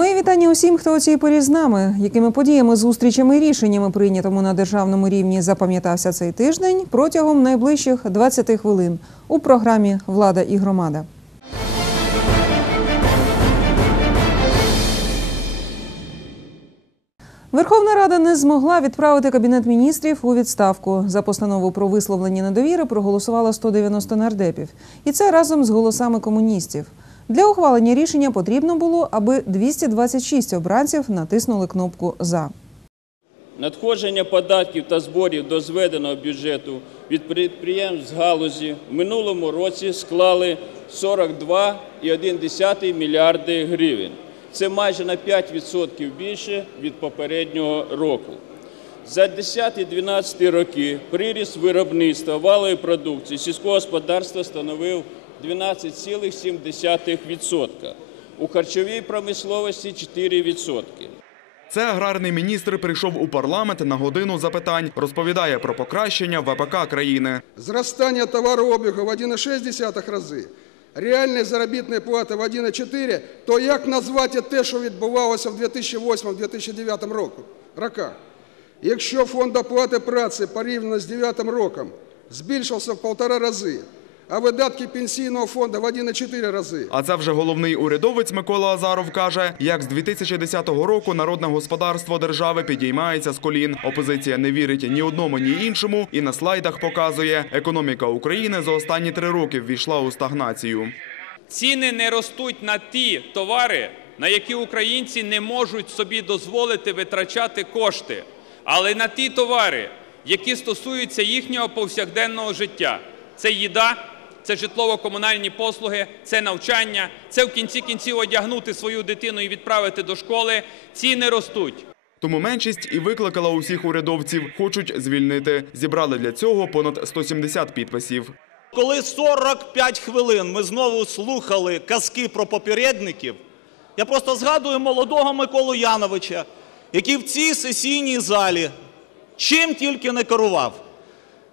Мої вітання усім, хто у цій порі з нами. Якими подіями, зустрічами і рішеннями, прийнятими на державному рівні, запам'ятався цей тиждень протягом найближчих 20 хвилин у програмі Влада і громада. Верховна Рада не змогла відправити кабінет міністрів у відставку. За постанову про висловлення недовіри проголосувало 190 нардепів, і це разом з голосами комуністів. Для ухвалення рішення потрібно було, аби 226 обранців натиснули кнопку за. Надходження податків та зборів до зведеного бюджету від підприємств галузі в минулому році склали 42,1 мільярди гривень. Це майже на 5% більше від попереднього року. За 10-12 роки приріст виробництва валової продукції сільського господарства становив 12,7%. У харчовій промисловості 4%. Це аграрний міністр прийшов у парламент на годину запитань. Розповідає про покращення ВПК країни. Зростання товарообігу в 1,6 рази, реальної заробітної плати в 1,4, то як назвати те, що відбувалося в 2008-2009 року, роках? Якщо фонд оплати праці порівняно з 2009 роком збільшився в полтора рази, а видатки пенсійного фонду в 1,4 рази, А це вже головний урядовець Микола Азаров каже, як з 2010 року народне господарство держави підіймається з колін. Опозиція не вірить ні одному, ні іншому, і на слайдах показує, економіка України за останні три роки ввійшла у стагнацію. Ціни не ростуть на ті товари, на які українці не можуть собі дозволити витрачати кошти, але на ті товари, які стосуються їхнього повсякденного життя. Це їда, це житлово-комунальні послуги, це навчання, це в кінці кінців одягнути свою дитину і відправити до школи. Ціни ростуть. Тому меншість і викликала усіх урядовців. Хочуть звільнити. Зібрали для цього понад 170 підписів. Коли 45 хвилин ми знову слухали казки про попередників, я просто згадую молодого Миколу Яновича, який в цій сесійній залі чим тільки не керував.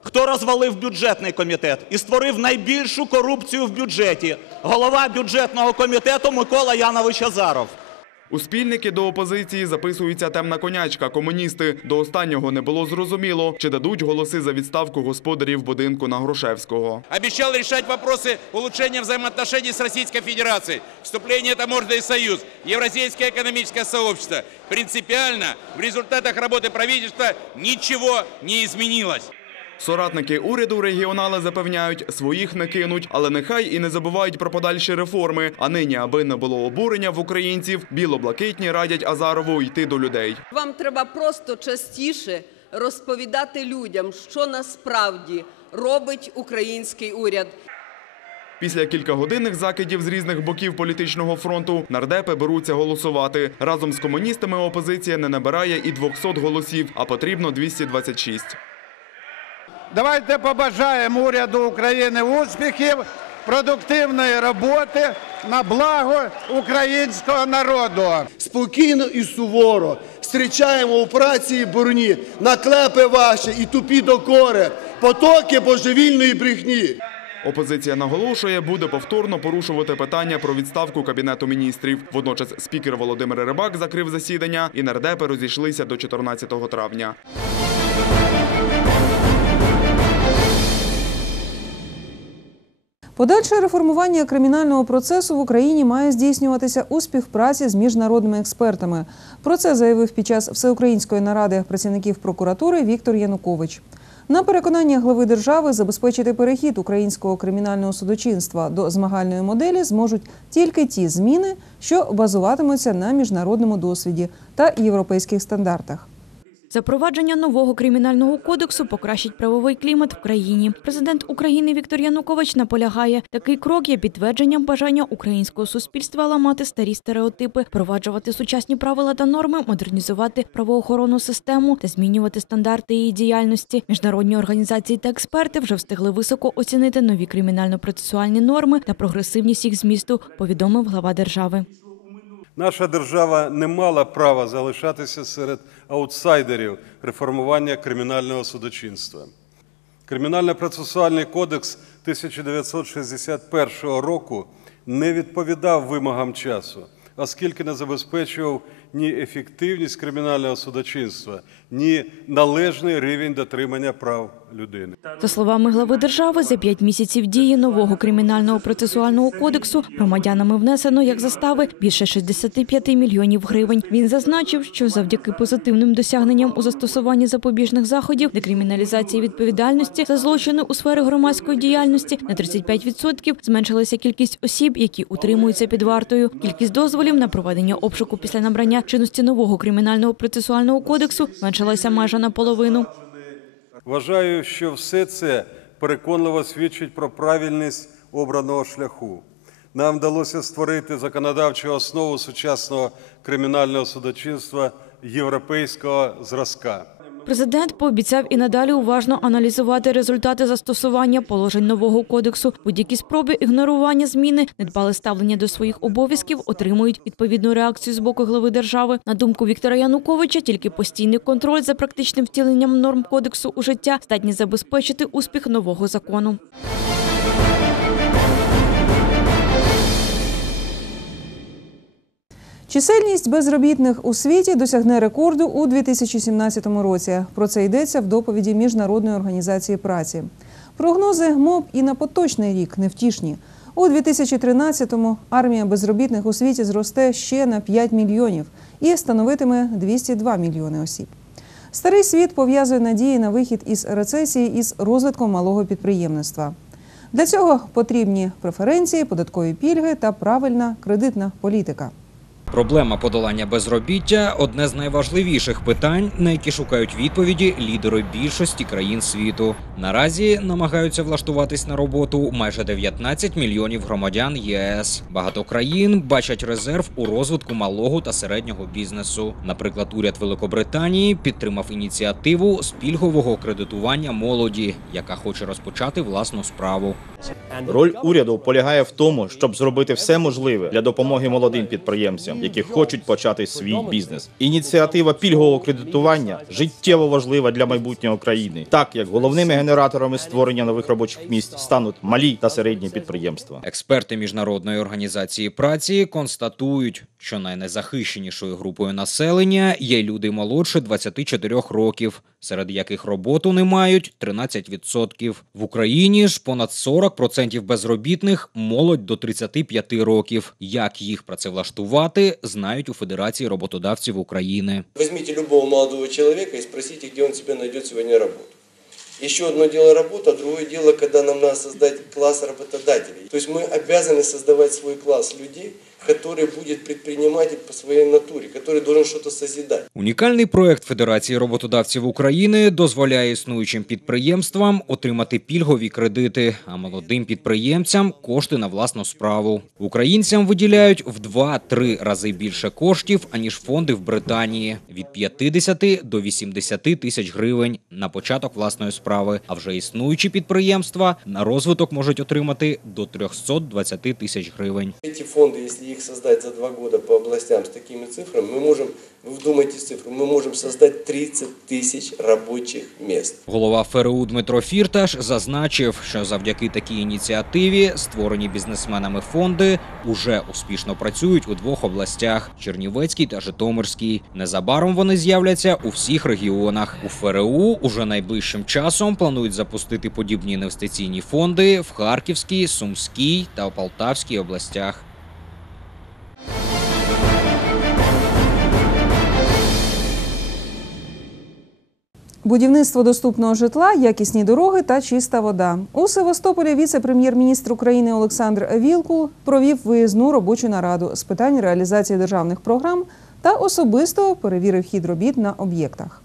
Хто розвалив бюджетний комітет і створив найбільшу корупцію в бюджеті? Голова бюджетного комітету Микола Янович Азаров. У спільники до опозиції записується темна конячка. Комуністи до останнього не було зрозуміло, чи дадуть голоси за відставку господарів будинку на Грушевського. обещал решать вопросы улучшения взаимоотношений с Российской Федерацией, вступление Таможенный союз, Евразийское экономическое сообщество. Принципиально в результатах работы правительства ничего не изменилось. Соратники уряду регіонали запевняють, своїх не кинуть, але нехай і не забувають про подальші реформи. А нині, аби не було обурення в українців, біло-блакитні радять Азарову йти до людей. Вам треба просто частіше розповідати людям, що насправді робить український уряд. Після кількагодинних закидів з різних боків політичного фронту нардепи беруться голосувати. Разом з комуністами опозиція не набирає і 200 голосів, а потрібно 226. Давайте побажаємо уряду України успіхів, продуктивної роботи на благо українського народу. спокійно і суворо зустрічаємо у праці і бурні, наклепи ваші і тупі докори, потоки божевільної брехні. Опозиція наголошує, буде повторно порушувати питання про відставку кабінету міністрів. Водночас спікер Володимир Рибак закрив засідання, і нардепи розійшлися до 14 травня. Подальше реформування кримінального процесу в Україні має здійснюватися у співпраці з міжнародними експертами. Про це заявив під час всеукраїнської наради працівників прокуратури Віктор Янукович. На переконання глави держави забезпечити перехід українського кримінального судочинства до змагальної моделі зможуть тільки ті зміни, що базуватимуться на міжнародному досвіді та європейських стандартах. Запровадження нового кримінального кодексу покращить правовий клімат в країні. Президент України Віктор Янукович наполягає, такий крок є підтвердженням бажання українського суспільства ламати старі стереотипи, впроваджувати сучасні правила та норми, модернізувати правоохоронну систему та змінювати стандарти її діяльності. Міжнародні організації та експерти вже встигли високо оцінити нові кримінально-процесуальні норми та прогресивність їх змісту. Повідомив глава держави. Наша держава не мала права залишатися серед аутсайдерів реформування кримінального судочинства. Кримінально-процесуальний кодекс 1961 року не відповідав вимогам часу, оскільки не забезпечував ні ефективність кримінального судочинства, ні належний рівень дотримання прав людини. За словами глави держави, за п'ять місяців дії нового кримінального процесуального кодексу громадянами внесено як застави більше 65 мільйонів гривень. Він зазначив, що завдяки позитивним досягненням у застосуванні запобіжних заходів декриміналізації відповідальності за злочини у сфері громадської діяльності на 35% зменшилася кількість осіб, які утримуються під вартою. Кількість дозволів на проведення обшуку після набрання чинності нового кримінального процесуального кодексу зменшилася майже наполовину. Вважаю, що все це переконливо свідчить про правильність обраного шляху. Нам вдалося створити законодавчу основу сучасного кримінального судочинства європейського зразка. Президент пообіцяв і надалі уважно аналізувати результати застосування положень нового кодексу. Будь-які спроби ігнорування зміни, недбале ставлення до своїх обов'язків отримують відповідну реакцію з боку глави держави. На думку Віктора Януковича, тільки постійний контроль за практичним втіленням норм кодексу у життя здатні забезпечити успіх нового закону. Чисельність безробітних у світі досягне рекорду у 2017 році. Про це йдеться в доповіді Міжнародної організації праці. Прогнози МОБ і на поточний рік невтішні. У 2013-му армія безробітних у світі зросте ще на 5 мільйонів і становитиме 202 мільйони осіб. Старий світ пов'язує надії на вихід із рецесії із розвитком малого підприємництва. Для цього потрібні преференції, податкові пільги та правильна кредитна політика. Проблема подолання безробіття одне з найважливіших питань, на які шукають відповіді лідери більшості країн світу. Наразі намагаються влаштуватись на роботу майже 19 мільйонів громадян ЄС. Багато країн бачать резерв у розвитку малого та середнього бізнесу. Наприклад, уряд Великобританії підтримав ініціативу з пільгового кредитування молоді, яка хоче розпочати власну справу. Роль уряду полягає в тому, щоб зробити все можливе для допомоги молодим підприємцям, які хочуть почати свій бізнес. Ініціатива пільгового кредитування життєво важлива для майбутнього країни, так як головними генераторами створення нових робочих місць стануть малі та середні підприємства. Експерти міжнародної організації праці констатують, що найнезахищенішою групою населення є люди молодше 24 років, серед яких роботу не мають 13%. В Україні ж понад 40% безробітних молодь до 35 років. Як їх працевлаштувати, знають у Федерації роботодавців України. Возьмите любого молодого человека і спросіть, де він себе знайде сьогодні роботу. Еще одно дело работа, другое дело, когда нам надо создать класс работодателей. То есть мы обязаны создавать свой класс людей, который будет предприниматель по своей натуре, который должен что-то созидать. Унікальний проект Федерації роботодавців України дозволяє існуючим підприємствам отримати пільгові кредити, а молодим підприємцям кошти на власну справу. Українцям виділяють в 2-3 рази більше коштів аніж фонди в Британії від 50 до 80 тисяч гривень на початок власної справи. А вже існуючі підприємства на розвиток можуть отримати до 320 тисяч гривень. Эти фонды, если их создать за два года по областям с такими цифрами, мы можем, вы вдумайтесь в цифру, мы можем создать 30 тысяч рабочих мест. Голова ФРУ Дмитро Фірташ зазначив, що завдяки такій ініціативі створені бізнесменами фонди уже успішно працюють у двох областях Чернівецькій та Житомирській. Незабаром вони з'являться у всіх регіонах. У ФРУ уже найближчим часом планують запустити подібні інвестиційні фонди в Харківській, Сумській та Полтавській областях. Будівництво доступного житла, якісні дороги та чиста вода. У Севастополі віце-прем'єр-міністр України Олександр Вілкул провів виїзну робочу нараду з питань реалізації державних програм та особисто перевірив хід робіт на об'єктах.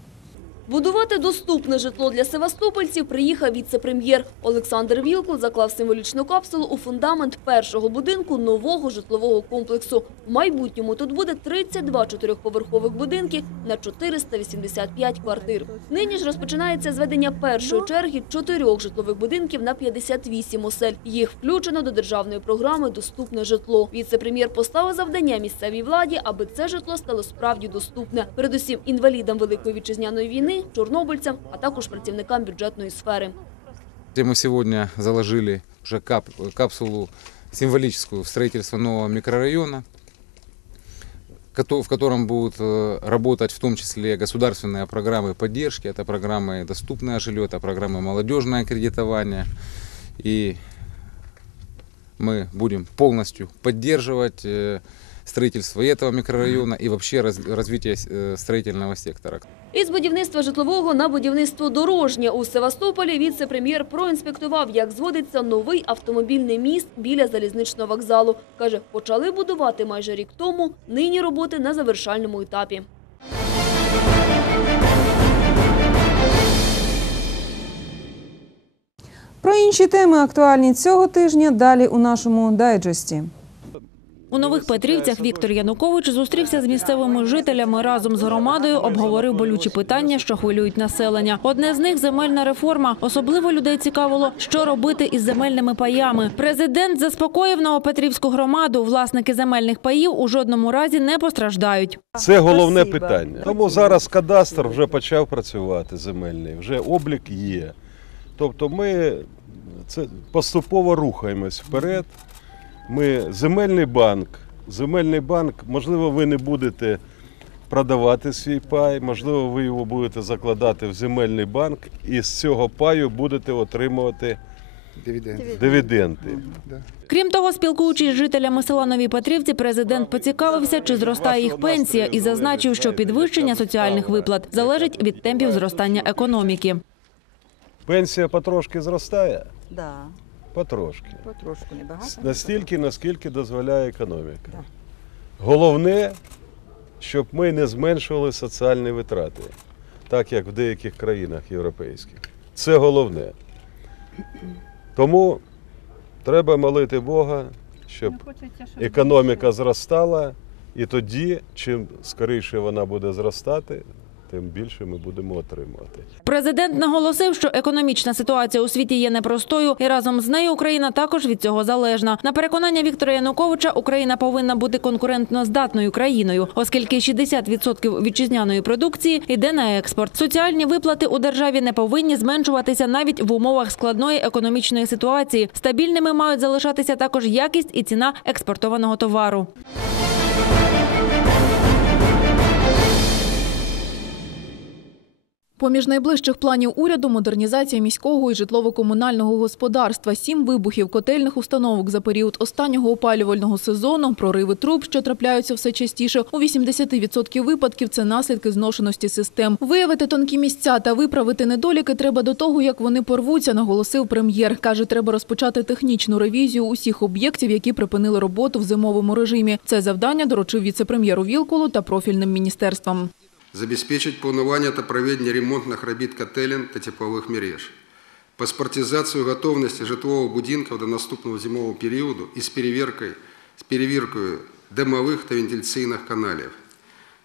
Будувати доступне житло для севастопольців приїхав віце-прем'єр. Олександр Вілкул заклав символічну капсулу у фундамент першого будинку нового житлового комплексу. В майбутньому тут буде 32 чотирьохповерхових будинки на 485 квартир. Нині ж розпочинається зведення першої черги чотирьох житлових будинків на 58 осель. Їх включено до державної програми «Доступне житло». Віце-прем'єр поставив завдання місцевій владі, аби це житло стало справді доступне. Передусім інвалідам Великої вітчизняної війни, чорнобильцям, а також працівникам бюджетної сфери. Мы сегодня заложили уже кап- капсулу символическую в строительство нового микрорайона. в котором будут работать в том числе государственные программы поддержки, это программы «Доступное жилье», это программы «Молодежное кредитование». И мы будем полностью поддерживать э, строительство этого микрорайона и вообще раз- развитие э, строительного сектора. Із будівництва житлового на будівництво дорожнє у Севастополі віце-прем'єр проінспектував, як зводиться новий автомобільний міст біля залізничного вокзалу. Каже, почали будувати майже рік тому, нині роботи на завершальному етапі. Про інші теми актуальні цього тижня далі у нашому дайджесті. У нових Петрівцях Віктор Янукович зустрівся з місцевими жителями разом з громадою, обговорив болючі питання, що хвилюють населення. Одне з них земельна реформа. Особливо людей цікавило, що робити із земельними паями. Президент заспокоїв Новопетрівську громаду. Власники земельних паїв у жодному разі не постраждають. Це головне питання. Тому зараз кадастр вже почав працювати земельний, вже облік є. Тобто ми це поступово рухаємось вперед. Ми земельний банк. Земельний банк, можливо, ви не будете продавати свій пай, можливо, ви його будете закладати в земельний банк і з цього паю будете отримувати дивіденди. Крім того, спілкуючись з жителями села Нові Петрівці, президент поцікавився, чи зростає їх пенсія, і зазначив, що підвищення соціальних виплат залежить від темпів зростання економіки. Пенсія потрошки зростає? Да, Потрошки. потрошку небагато. Настільки, наскільки дозволяє економіка. Головне, щоб ми не зменшували соціальні витрати, так як в деяких країнах європейських. Це головне. Тому треба молити Бога, щоб економіка зростала, і тоді, чим скоріше вона буде зростати, тим більше ми будемо отримувати. Президент наголосив, що економічна ситуація у світі є непростою, і разом з нею Україна також від цього залежна. На переконання Віктора Януковича, Україна повинна бути конкурентно здатною країною, оскільки 60% вітчизняної продукції йде на експорт. Соціальні виплати у державі не повинні зменшуватися навіть в умовах складної економічної ситуації. Стабільними мають залишатися також якість і ціна експортованого товару. Поміж найближчих планів уряду модернізація міського і житлово-комунального господарства, сім вибухів котельних установок за період останнього опалювального сезону, прориви труб, що трапляються все частіше. У 80% випадків це наслідки зношеності систем. Виявити тонкі місця та виправити недоліки треба до того, як вони порвуться, наголосив прем'єр. Каже, треба розпочати технічну ревізію усіх об'єктів, які припинили роботу в зимовому режимі. Це завдання доручив віце-прем'єру Вілкулу та профільним міністерствам. забезпечить планування та проведення ремонтних робіт котелень та теплових мереж, паспортизацію готовності житлового будинку до наступного зимового періоду із перевіркою, з перевіркою димових та вентиляційних каналів,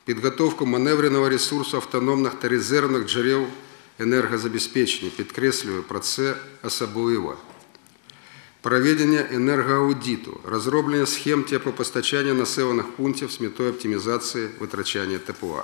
підготовку маневреного ресурсу автономних та резервних джерел енергозабезпечення, підкреслюю про це особливо. Проведення енергоаудиту, розроблення схем теплопостачання населених пунктів з метою оптимізації витрачання тепла.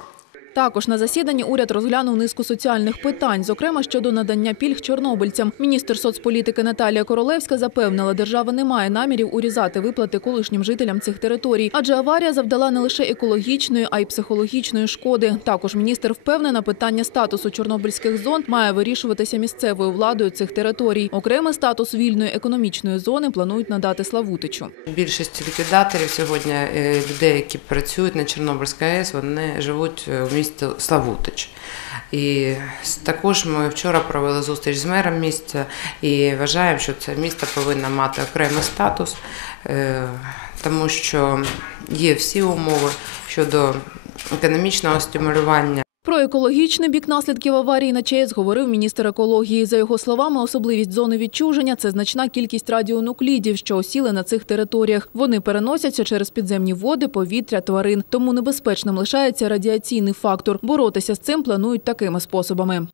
Також на засіданні уряд розглянув низку соціальних питань, зокрема щодо надання пільг чорнобильцям. Міністр соцполітики Наталія Королевська запевнила, держава не має намірів урізати виплати колишнім жителям цих територій, адже аварія завдала не лише екологічної, а й психологічної шкоди. Також міністр впевнена, питання статусу чорнобильських зон має вирішуватися місцевою владою цих територій. Окремий статус вільної економічної зони планують надати Славутичу. Більшість ліквідаторів сьогодні е, людей, які працюють на Чорнобильській АЕС, вони живуть е, в місті Славутич. І також ми вчора провели зустріч з мером міста і вважаємо, що це місто повинно мати окремий статус, е, тому що є всі умови щодо економічного стимулювання Про екологічний бік наслідків аварії на ЧАЕС говорив міністр екології. За його словами, особливість зони відчуження – це значна кількість радіонуклідів, що осіли на цих територіях. Вони переносяться через підземні води, повітря, тварин. Тому небезпечним лишається радіаційний фактор. Боротися з цим планують такими способами.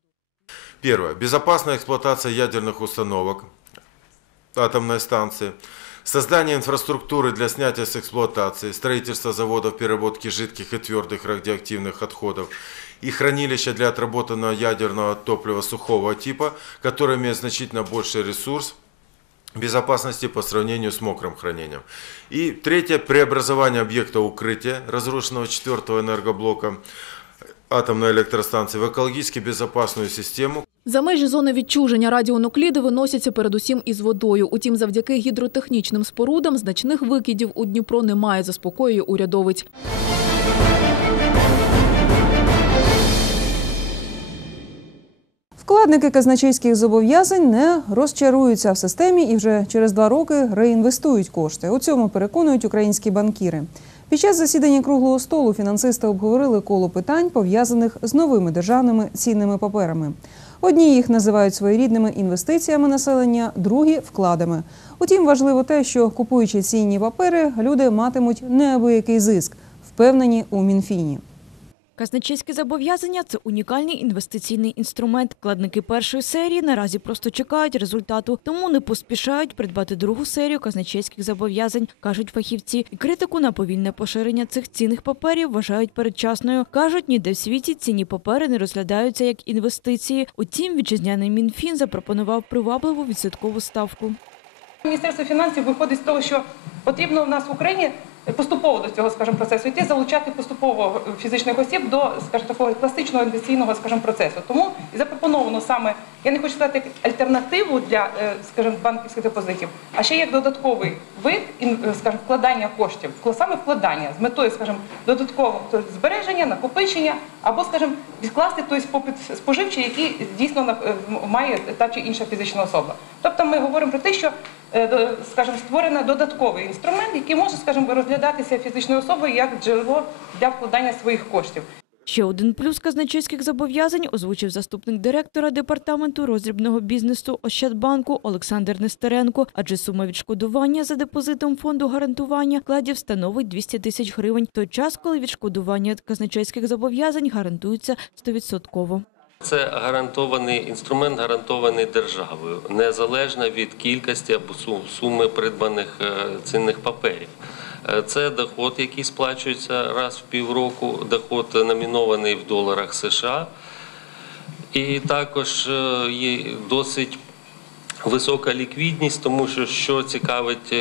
Первое. Безопасная эксплуатация ядерных установок атомной станции. Создание инфраструктуры для снятия с эксплуатации, строительство заводов переработки жидких и твердых радиоактивных отходов и хранилища для отработанного ядерного топлива сухого типа, которое имеет значительно больший ресурс безопасности по сравнению с мокрым хранением. И третье, преобразование объекта укрытия разрушенного четвертого энергоблока атомной электростанции в экологически безопасную систему, За межі зони відчуження радіонукліди виносяться передусім із водою. Утім, завдяки гідротехнічним спорудам значних викидів у Дніпро немає, заспокоює урядовець. Вкладники казначейських зобов'язань не розчаруються в системі і вже через два роки реінвестують кошти. У цьому переконують українські банкіри. Під час засідання круглого столу фінансисти обговорили коло питань, пов'язаних з новими державними цінними паперами. Одні їх називають своєрідними інвестиціями населення, другі вкладами. Утім, важливо те, що купуючи цінні папери, люди матимуть неабиякий зиск, впевнені у Мінфіні. Казначейські зобов'язання це унікальний інвестиційний інструмент. Вкладники першої серії наразі просто чекають результату, тому не поспішають придбати другу серію казначейських зобов'язань, кажуть фахівці. І критику на повільне поширення цих цінних паперів вважають передчасною. кажуть, ніде в світі цінні папери не розглядаються як інвестиції. Утім, вітчизняний мінфін запропонував привабливу відсоткову ставку. Міністерство фінансів виходить з того, що потрібно в нас в Україні поступово до цього, скажімо, процесу йти, залучати поступово фізичних осіб до, скажімо, такого класичного інвестиційного, скажімо, процесу. Тому і запропоновано саме, я не хочу сказати як альтернативу для, е, скажімо, банківських депозитів, а ще як додатковий вид, е, скажімо, вкладання коштів, саме вкладання з метою, скажімо, додаткового тобто, збереження, накопичення або, скажімо, відкласти той попит споживчий, який дійсно е, має та чи інша фізична особа. Тобто ми говоримо про те, що е, скажімо, створено додатковий інструмент, який може, скажімо, розглядатися фізичною особою як джерело для вкладання своїх коштів. Ще один плюс казначейських зобов'язань озвучив заступник директора департаменту роздрібного бізнесу Ощадбанку Олександр Нестеренко, адже сума відшкодування за депозитом фонду гарантування вкладів становить 200 тисяч гривень. Той час, коли відшкодування казначейських зобов'язань гарантується 100%. Це гарантований інструмент, гарантований державою, незалежно від кількості або суми придбаних е, цінних паперів. Е, Це доход, який сплачується раз в півроку, доход номінований в доларах США. І також е, є досить висока ліквідність, тому що що цікавить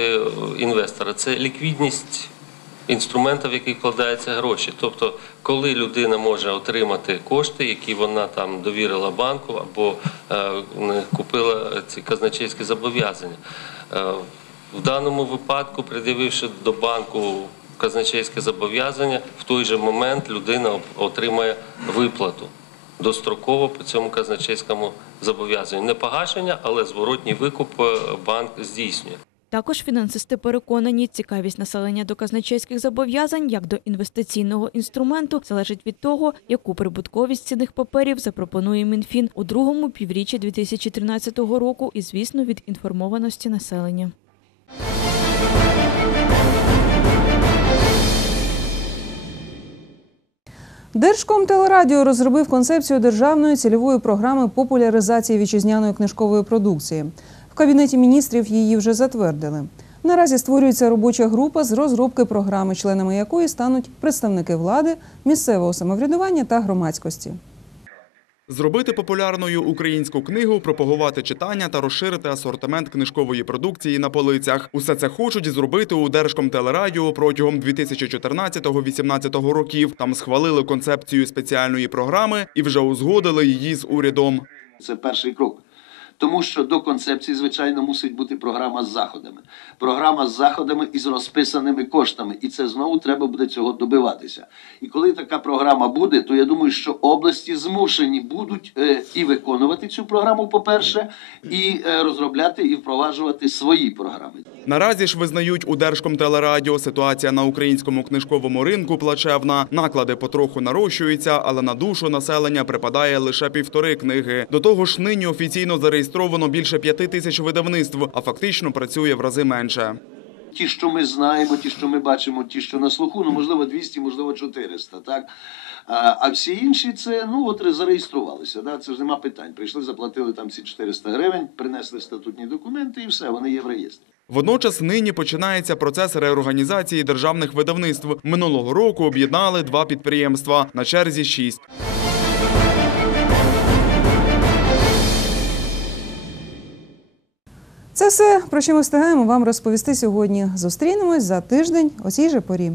інвестора, це ліквідність інструментів, в які вкладаються гроші. Тобто, коли людина може отримати кошти, які вона там довірила банку або е, купила ці казначейські зобов'язання. Е, в даному випадку, пред'явивши до банку казначейське зобов'язання, в той же момент людина отримає виплату достроково по цьому казначейському зобов'язанню. Не погашення, але зворотній викуп е, банк здійснює. Також фінансисти переконані, цікавість населення до казначейських зобов'язань як до інвестиційного інструменту залежить від того, яку прибутковість цінних паперів запропонує Мінфін у другому півріччі 2013 року і, звісно, від інформованості населення. Держкомтелерадіо розробив концепцію державної цільової програми популяризації вітчизняної книжкової продукції. В кабінеті міністрів її вже затвердили. Наразі створюється робоча група з розробки програми, членами якої стануть представники влади, місцевого самоврядування та громадськості. Зробити популярною українську книгу, пропагувати читання та розширити асортимент книжкової продукції на полицях. Усе це хочуть зробити у Держкомтелерадіо протягом 2014-2018 років. Там схвалили концепцію спеціальної програми і вже узгодили її з урядом. Це перший крок. Тому що до концепції, звичайно, мусить бути програма з заходами. Програма з заходами і з розписаними коштами. І це знову треба буде цього добиватися. І коли така програма буде, то я думаю, що області змушені будуть е, і виконувати цю програму, по-перше, і е, розробляти і впроваджувати свої програми. Наразі ж визнають у Держкомтелерадіо ситуація на українському книжковому ринку плачевна. Наклади потроху нарощуються, але на душу населення припадає лише півтори книги. До того ж, нині офіційно зареєстровано більше п'яти тисяч видавництв, а фактично працює в рази менше. Ті, що ми знаємо, ті, що ми бачимо, ті, що на слуху, ну можливо 200, можливо 400, так? А, всі інші це ну от зареєструвалися. Да? Це ж нема питань. Прийшли, заплатили там ці 400 гривень, принесли статутні документи і все, вони є в реєстрі. Водночас нині починається процес реорганізації державних видавництв. Минулого року об'єднали два підприємства. На черзі шість. Це все, про що ми встигаємо вам розповісти сьогодні. Зустрінемось за тиждень о цій же порі.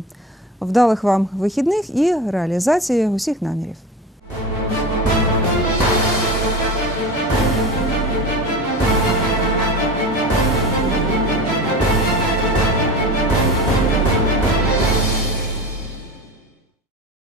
Вдалих вам вихідних і реалізації усіх намірів.